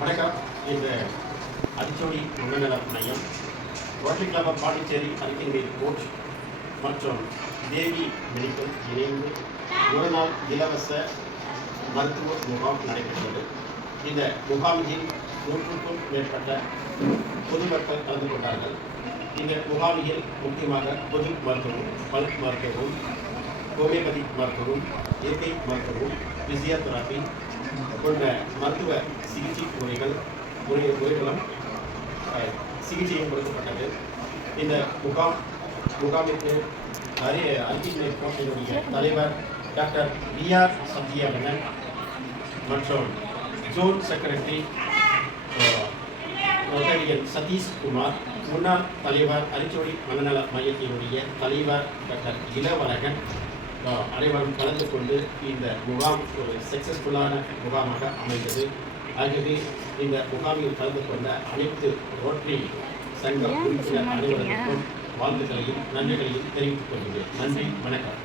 வணக்கம். இந்த அரிச்சோடி மனநல மையம் ரோட்டரி கிளப் ஆஃப் பாண்டிச்சேரி அறிக்கை கோச் மற்றும் தேவி மெடிக்கல் இணைந்து ஒரு நாள் இலவச மருத்துவ முகாம் நடைபெற்றது. இந்த முகாமில் 100க்கும் மேற்பட்ட பொதுமக்கள் கலந்து கொண்டார்கள். இந்த முகாமில் முக்கியமாக பொது மருத்துவம், பல் மருத்துவம், ஹோமியோபதிக் மருத்துவம், இயற்கை மருத்துவம், பிசியோதெரபி போன்ற மருத்துவ சிகிச்சை முறைகளும் சிகிச்சையும் கொடுக்கப்பட்டது. இந்த முகாமிற்கு அறிக்கை கோட்டையினுடைய தலைவர் டாக்டர் VR சத்யானந்தன் மற்றும் ஜோன் செக்ரட்டரி சதீஷ்குமார், முன்னாள் தலைவர் அரிச்சோடி மனநல மையத்தினுடைய தலைவர் டாக்டர் இளவரகன் அனைவரும் கலந்து கொண்டு இந்த முகாம் ஒரு சக்சஸ்ஃபுல்லான முகாமாக அமைந்தது. ஆகவே இந்த முகாமில் கலந்து கொண்ட அனைத்து ரோட்டரி சங்க உறுப்பினர் அனைவருக்கும் வாழ்த்துக்களையும் நன்றிகளையும் தெரிவித்துக் கொள்கிறேன். நன்றி, வணக்கம்.